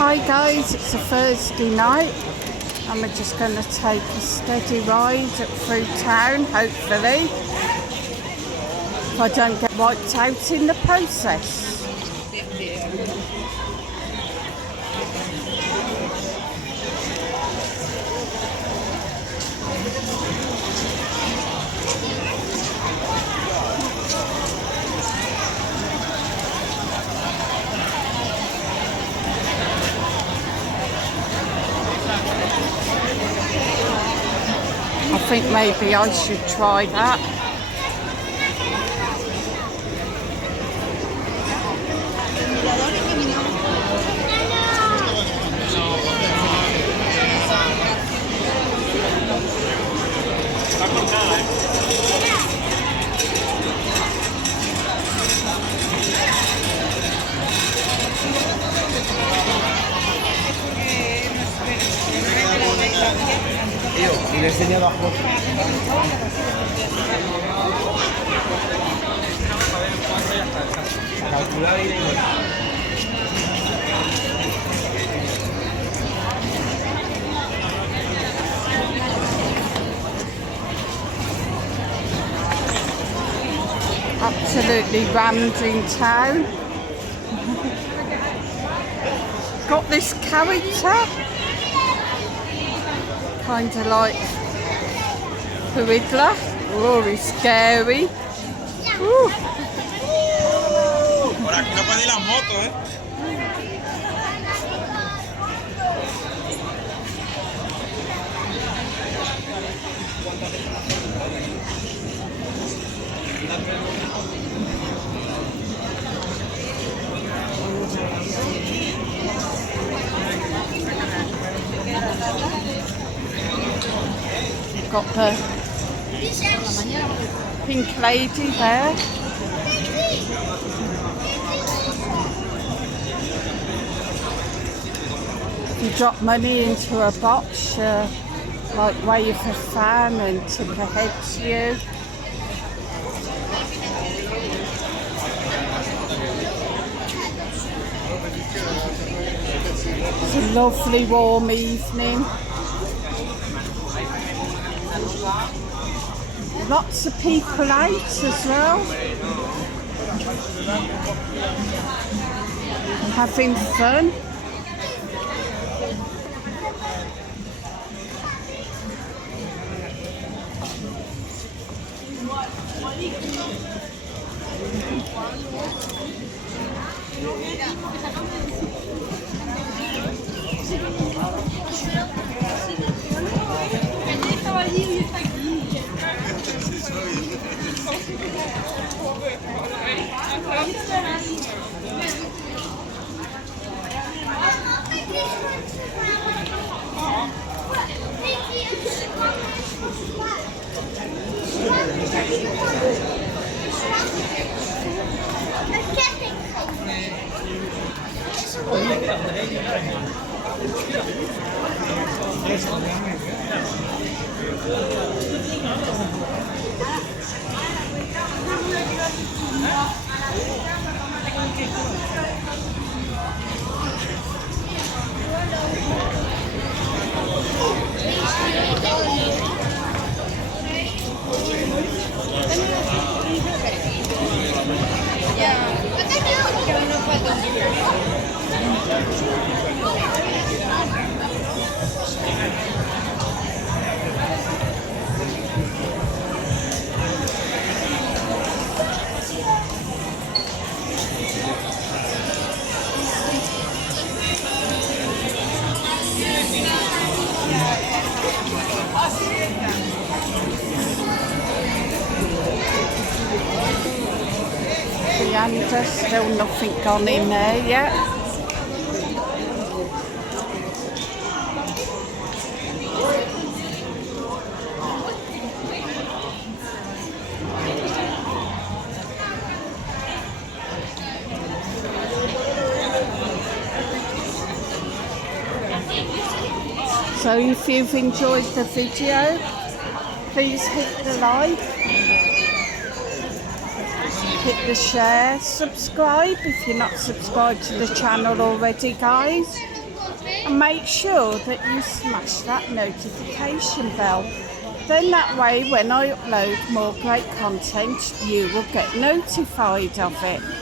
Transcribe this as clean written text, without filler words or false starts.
Hi guys, it's a Thursday night and we're just going to take a steady ride through town, hopefully, if I don't get wiped out in the process. I think maybe I should try that. Y le enseñé abajo. A calcular y Absolutely rammed in town. Got this character, kind of like the Riddler. Oh, he's scary. Ooh. Por aquí no pedí las motos, Got the pink lady there. If you drop money into a box, like wave a fan and tip ahead to you. It's a lovely warm evening. Lots of people out as well, having fun. There's still nothing gone in there yet. So if you've enjoyed the video, please hit the like, hit the share, subscribe if you're not subscribed to the channel already, guys. And make sure that you smash that notification bell. Then that way when I upload more great content, you will get notified of it.